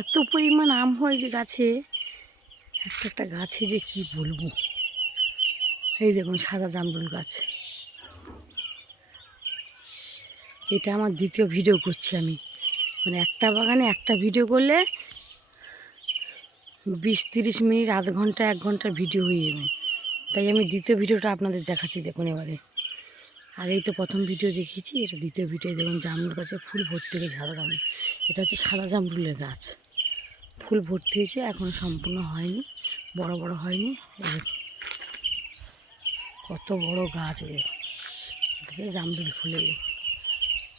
এত পরিমাণ আম হয় যে গাছে, একটা একটা গাছে যে কি বলবো। এই দেখুন সাদা জামরুল গাছ, এটা আমার দ্বিতীয় ভিডিও করছি আমি। মানে একটা বাগানে একটা ভিডিও করলে 20-30 মিনিট, আধ ঘন্টা 1 ঘন্টার ভিডিও হয়ে যাবে। তাই আমি দ্বিতীয় ভিডিওটা আপনাদের দেখাচ্ছি, দেখুন এবারে। আর এই তো প্রথম ভিডিও দেখিয়েছি, এটা দ্বিতীয় ভিডিও। দেখুন জামরুল গাছে ফুল ভর্তি হয়েছে, সাদা জামরুল। এটা হচ্ছে সাদা জামরুলের গাছ, ফুল ভর্তি হয়েছে, এখনও সম্পূর্ণ হয়নি, বড় বড় হয়নি। কত বড় গাছ, এটাতে জামরুল ফুলে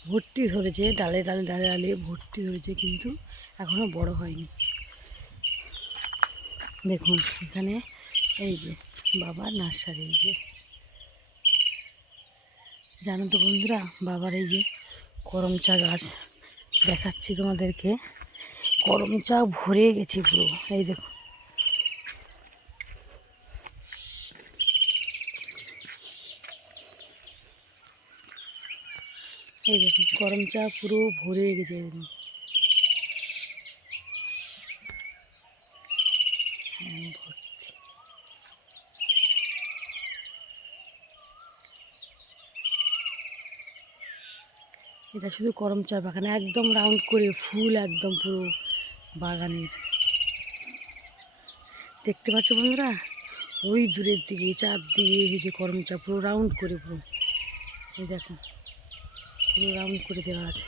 ভর্তি ধরেছে, ডালে ডালে ডালে ডালে ভর্তি ধরেছে, কিন্তু এখনও বড় হয়নি। দেখুন এখানে এই যে বাবার নার্সারি, এই যে জানো তো বন্ধুরা, বাবার এই যে করম চা গাছ দেখাচ্ছি তোমাদেরকে। করম চা ভরে গেছে পুরো, এই দেখুন। এই দেখুন করম চা পুরো ভরে গেছে, এই দেখুন। এটা শুধু করম চা বাগান, একদম রাউন্ড করে ফুল, একদম পুরো বাগানের। দেখতে পাচ্ছ বন্ধুরা, ওই দূরের দিকে চারদিকে এই যে করম চা পুরো রাউন্ড করে, পুরো এই দেখো পুরো রাউন্ড করে দেওয়া আছে।